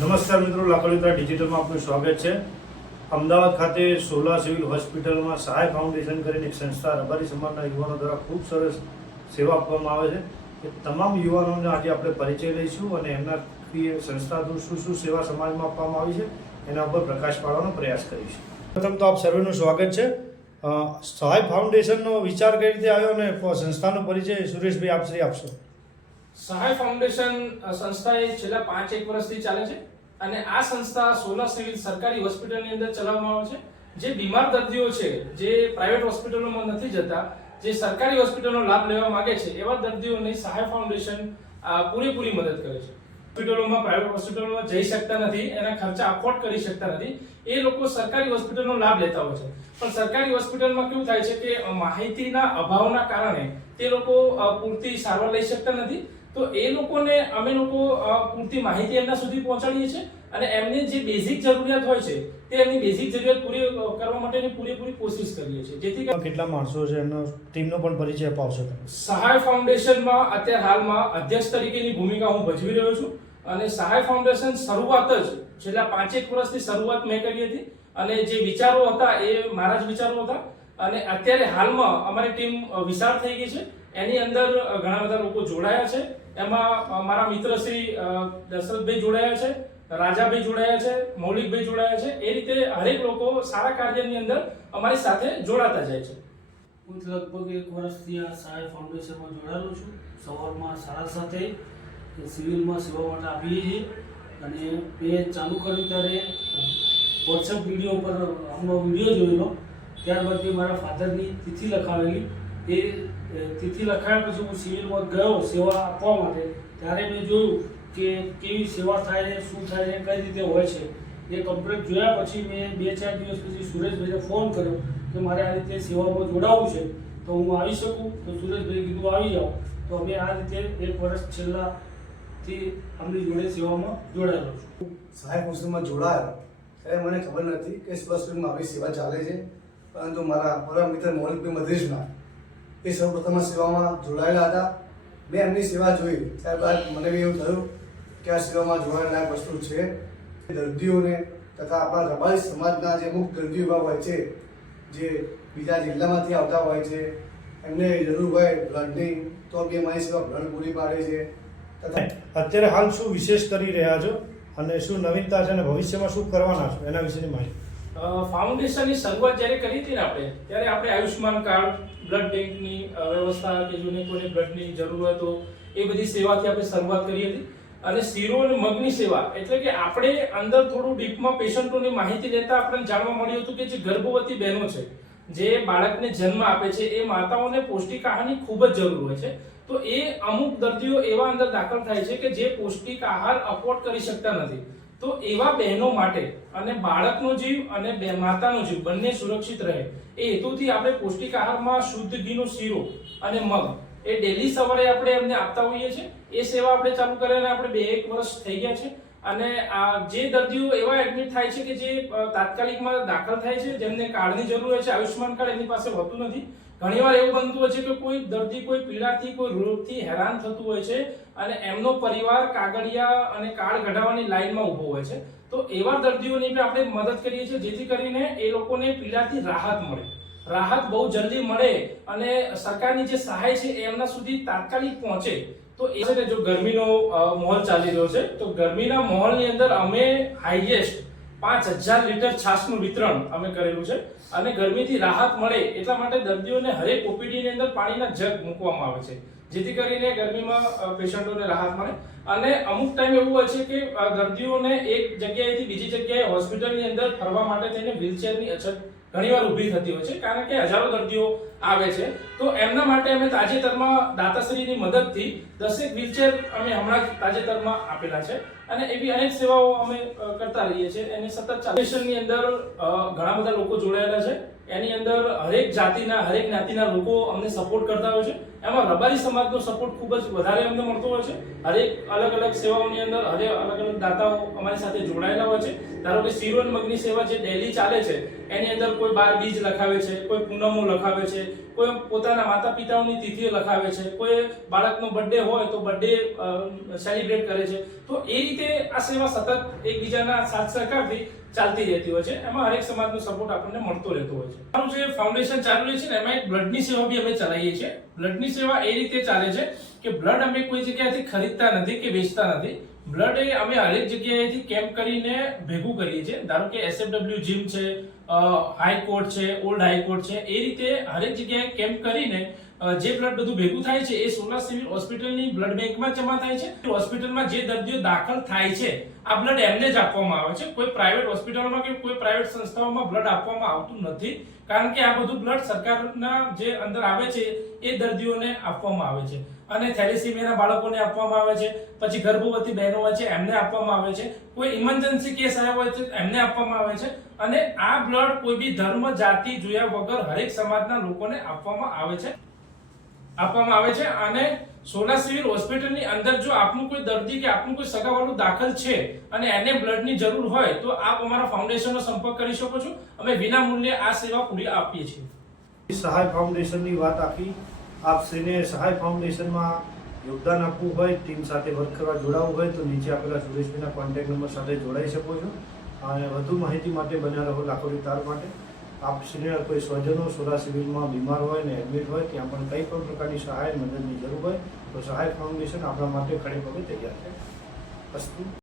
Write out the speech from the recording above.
નમસ્કાર મિત્રો, લાખોલીતા ડિજિટલમાં આપનું સ્વાગત છે। અમદાવાદ ખાતે સોલા સિવિલ હોસ્પિટલમાં સહાય ફાઉન્ડેશન કરીને એક સંસ્થા રબારી સમાજના યુવાનો દ્વારા ખૂબ સરસ સેવા આપવામાં આવે છે। એ તમામ યુવાનોને આજે આપણે પરિચય લઈશું અને એમના સંસ્થા દ્વારા શું સેવા સમાજમાં આપવામાં આવી છે એના ઉપર પ્રકાશ પાડવાનો પ્રયાસ કરીશું। પ્રથમ તો આપ સર્વેનું સ્વાગત છે। સહાય ફાઉન્ડેશનનો વિચાર કઈ રીતે આવ્યો અને સંસ્થાનો પરિચય સુરેશભાઈ આપ શ્રી આપશો। સહાય ફાઉન્ડેશન સંસ્થા એ છેલ્લા 5-1 વર્ષથી ચાલે છે અને આ સંસ્થા સોલા સિવિલ સરકારી હોસ્પિટલની અંદર ચલાવવામાં આવે છે। જે બીમાર દર્દીઓ છે જે પ્રાઇવેટ હોસ્પિટલોમાં નથી જતા, જે સરકારી હોસ્પિટલનો લાભ લેવા માંગે છે એવા દર્દીઓને સહાય ફાઉન્ડેશન પૂરેપૂરી મદદ કરે છે। હોસ્પિટલોમાં, પ્રાઇવેટ હોસ્પિટલોમાં જઈ શકતા નથી, એના ખર્ચા અફોર્ડ કરી શકતા નથી, એ લોકો સરકારી હોસ્પિટલનો લાભ લેતા હોય છે। પણ સરકારી હોસ્પિટલમાં કેવું થાય છે કે માહિતીના અભાવના કારણે તે લોકો પૂરતી સારવાર લઈ શકતા નથી। તો એ લોકોને અમે લોકો પૂરતી માહિતી એમના સુધી પહોંચાડીએ છીએ અને એમની જે બેઝિક જરૂરિયાત હોય છે તે એમની બેઝિક જરૂરિયાત પૂરી કરવા માટેની પૂરેપૂરી કોશિશ કરીએ છીએ। જેથી કેટલા માણસો છે એમનો ટીમનો પણ પરિચય અપાવશો તમે। સહાય ફાઉન્ડેશનમાં અત્યારે હાલમાં અધ્યક્ષ તરીકેની ભૂમિકા હું ભજવી રહ્યો છું અને સહાય ફાઉન્ડેશન શરૂઆત જ છેલ્લા 5-1 વર્ષથી શરૂઆત મેં કરી હતી અને જે વિચારો હતા એ મારા જ વિચારો હતા અને અત્યારે હાલમાં અમારી ટીમ વિશાળ થઈ ગઈ છે। એની અંદર ઘણા બધા લોકો જોડાયા છે। એમાં મારા મિત્ર શ્રી દશરથભાઈ જોડાયા છે, રાજાભાઈ જોડાયા છે, મૌલિકભાઈ જોડાયા છે। એ રીતે હરેક લોકો સારા કાર્યની અંદર અમારી સાથે જોડાતા જાય છે। હું લગભગ 1 વર્ષથી આ સહાય ફાઉન્ડેશનમાં જોડાયેલો છું। સવારમાં 7:30 સિવિલમાં સેવા માટે આપીએ છીએ અને મેં ચાલુ કર્યું ત્યારે વોટ્સએપ વિડીયો પર આમનો વિડીયો જોયેલો, ત્યારબાદ મારા ફાધરની તિથિ લખાવેલી, એ તિથિ લખાયા પછી હું સિવિલમાં ગયો સેવા આપવા માટે। ત્યારે મેં જોયું કે કેવી સેવા થાય છે, શું થાય છે, કઈ રીતે હોય છે। એ કમ્પ્લીટ જોયા પછી મેં 2-4 દિવસ પછી સુરેશભાઈને ફોન કર્યો કે મારે આ રીતે સેવામાં જોડાવવું છે તો હું આવી શકું? તો સુરેશભાઈ કીધું આવી જાઓ। તો અમે આ રીતે 1 વર્ષ છેલ્લાથી આમની જોડે સેવામાં જોડાયેલો છું। સહાય ફાઉન્ડેશનમાં જોડાયો ત્યારે મને ખબર નથી કે હોસ્પિટલમાં આવી સેવા ચાલે છે, પરંતુ મારા મિત્ર મૌલિકભાઈ મધેશના એ સૌપ્રથમ સેવામાં જોડાયેલા હતા। મેં એમની સેવા જોઈ, ત્યારબાદ મને બી એવું થયું કે આ સેવામાં જોડાયેલા વસ્તુ છે। દર્દીઓને તથા આપણા રબારી સમાજના જે અમુક દર્દીઓ એવા હોય છે જે બીજા જિલ્લામાંથી આવતા હોય છે, એમને જરૂર હોય બ્લડની તો બી અમારી સેવા બ્લડ પૂરી પાડે છે। તથા અત્યારે હાલ શું વિશેષ કરી રહ્યા છો અને શું નવીનતા છે અને ભવિષ્યમાં શું કરવાના છો એના વિશેની માહિતી। ફાઉન્ડેશનની શરૂઆત જ્યારે કરી હતી ને ત્યારે આપણે આયુષ્માન કાર્ડ, બ્લડ બેંકની વ્યવસ્થા કે જેને કોઈને બ્લડની જરૂર હોય તો એ બધી સેવાથી આપણે શરૂઆત કરી હતી અને શીરો અને મગની સેવા, એટલે કે આપણે અંદર થોડું ડીપમાં પેશન્ટોની માહિતી લેતા આપણને જાણવા મળ્યું હતું કે જે ગર્ભવતી બહેનો છે જે બાળકને જન્મ આપે છે એ માતાઓને પૌષ્ટિક આહારની ખૂબ જ જરૂર હોય છે। તો એ અમુક દર્દીઓ એવા અંદર દાખલ થાય છે કે જે પૌષ્ટિક આહાર અફોર્ડ કરી શકતા નથી। તો એવા બહેનો માટે અને બાળકનો જીવ અને માતાનો જીવ બંને સુરક્ષિત રહે એ હેતુથી આપણે પૌષ્ટિક આહારમાં શુદ્ધ ઘીનો શીરો અને મગ એ ડેલી સવારે આપણે એમને આપતા હોઈએ છીએ। એ સેવા આપણે ચાલુ કરીને આપણે 2-1 વર્ષ થઈ ગયા છે અને જે દર્દીઓ એવા એડમિટ થાય છે કે જે તાત્કાલિકમાં દાખલ થાય છે, જેમને કાર્ડની જરૂર હોય છે, આયુષ્માન કાર્ડ એની પાસે હોતું નથી। ઘણીવાર એવું બનતું હોય છે કે કોઈ દર્દી કોઈ પીડાથી, કોઈ રોગથી હેરાન થતું હોય છે અને એમનો પરિવાર કાગળિયા અને કાર્ડ કઢાવવાની લાઈનમાં ઊભો હોય છે। તો એવા દર્દીઓની આપણે મદદ કરીએ છીએ જેથી કરીને એ લોકોને પીડાથી રાહત મળે, રાહત બહુ જલ્દી મળે અને સરકારની જે સહાય છે એ એમના સુધી તાત્કાલિક પહોંચે। તો એ છે જો ગરમીનો માહોલ ચાલી રહ્યો છે તો ગરમીના માહોલની અંદર અમે હાઈએસ્ટ 5000 લીટર છાશનું વિતરણ અમે કરેલું છે અને ગરમીથી રાહત મળે એટલા માટે દર્દીઓને હરેક ઓપીડીની અંદર પાણીના જગ મૂકવામાં આવે છે જેથી કરીને ગરમીમાં પેશન્ટોને રાહત મળે। અને અમુક ટાઈમ એવું હોય છે કે દર્દીઓને એક જગ્યાએથી બીજી જગ્યાએ હોસ્પિટલની અંદર ફરવા માટે થઈને વ્હીલચેરની અછત ઘણીવાર ઊભી થતી હોય છે કારણ કે હજારો દર્દીઓ આવે છે। તો એમના માટે અમે તાજેતરમાં દાતાશ્રીની મદદથી 10 વ્હીલચેર અમે હમણાં જ તાજેતરમાં આપેલા છે અને એવી અનેક સેવાઓ અમે કરતા રહીએ છીએ। એની સતત ચાલેશનની અંદર ઘણા બધા લોકો જોડાયેલા છે। એની અંદર હરેક જાતિના, હરેક જ્ઞાતિના લોકો અમને સપોર્ટ કરતા હોય છે। એમાં રબારી સમાજનો સપોર્ટ ખૂબ જ વધારે અમને મળતો હોય છે। હરેક અલગ અલગ સેવાઓની અંદર હરેક અલગ અલગ દાતાઓ અમારી સાથે જોડાયેલા હોય છે। ધારો કે શીરો અને મગની સેવા જે ડેલી ચાલે છે એની અંદર કોઈ 12 બીજ લખાવે છે, કોઈ પૂનમો લખાવે છે, કોઈ પોતાના માતા પિતાઓની તિથિઓ લખાવે છે, કોઈ બાળકનો બર્થડે હોય તો બર્થડે સેલિબ્રેટ કરે છે। તો એ રીતે રીતે આ સેવા સતત એકબીજાના સાથ સહકારથી ચાલતી રહેતી હોય છે. એમાં હરેક સમાજનો સપોર્ટ આપણને મળતો રહેતો હોય છે. અમારું જે ફાઉન્ડેશન ચાલુ રહે છે ને એમાં એક બ્લડની સેવા બી અમે ચલાવીએ છીએ. બ્લડની સેવા એ રીતે ચાલે છે કે બ્લડ અમે કોઈ જગ્યાએથી ખરીદતા નથી કે વેચતા નથી. બ્લડ એ અમે હરેક જગ્યાએથી કેમ્પ કરીને ભેગું કરીએ છીએ. ધારો કે SFW જીમ છે, હાઈકોર્ટ છે, ઓલ્ડ હાઈકોર્ટ છે, એ રીતે હરેક જગ્યાએ કેમ્પ કરીને જે બ્લડ બધું ભેગું થાય છે એ સોલા સિવિલ હોસ્પિટલની બ્લડ બેંકમાં જમા થાય છે. હોસ્પિટલમાં જે દર્દીઓ દાખલ થાય છે આ બ્લડ એમને જ આપવામાં આવે છે. કોઈ પ્રાઇવેટ હોસ્પિટલમાં કે કોઈ પ્રાઇવેટ સંસ્થાઓમાં બ્લડ આપવામાં આવતું નથી, કારણ કે આ બધું બ્લડ સરકારના જે અંદર આવે છે એ દર્દીઓને આપવામાં આવે છે. અને થેલેસીમિયાના બાળકોને આપવામાં આવે છે, પછી ગર્ભવતી બહેનો હોય છે એમને આપવામાં આવે છે, કોઈ ઇમરજન્સી કેસ આવ્યો હોય છે એમને આપવામાં આવે છે. અને આ બ્લડ કોઈ બી ધર્મ જાતિ જોયા વગર હરેક સમાજના લોકોને આપવામાં આવે છે. અને સોલા સિવિલ હોસ્પિટલની અંદર જો આપનું કોઈ દર્દી કે આપનું કોઈ સગાવાળું દાખલ છે અને એને બ્લડની જરૂર હોય તો આપ અમારા ફાઉન્ડેશનનો સંપર્ક કરી શકો છો. અમે વિના મૂલ્યે આ સેવા પૂરી આપીએ છીએ. સહાય ફાઉન્ડેશનની વાત આખી આપ શ્રીને સહાય ફાઉન્ડેશનમાં યોગદાન આપવું હોય, ટીમ સાથે વર્ક કરવા જોડાવવું હોય તો નીચે આપેલા સુરેશભાઈના કોન્ટેક્ટ નંબર સાથે જોડાઈ શકો છો. અને વધુ માહિતી માટે બન્યા રહો લાખોરી તાર માટે. આપ શ્રીને કોઈ સ્વજનો સોલા સિવિલમાં બીમાર હોય ને એડમિટ હોય ત્યાં પણ કંઈ પણ પ્રકારની સહાય મદદની જરૂર હોય તો સહાય ફાઉન્ડેશન આપણા માટે ખડે પગે તૈયાર છે. અસ્તુ.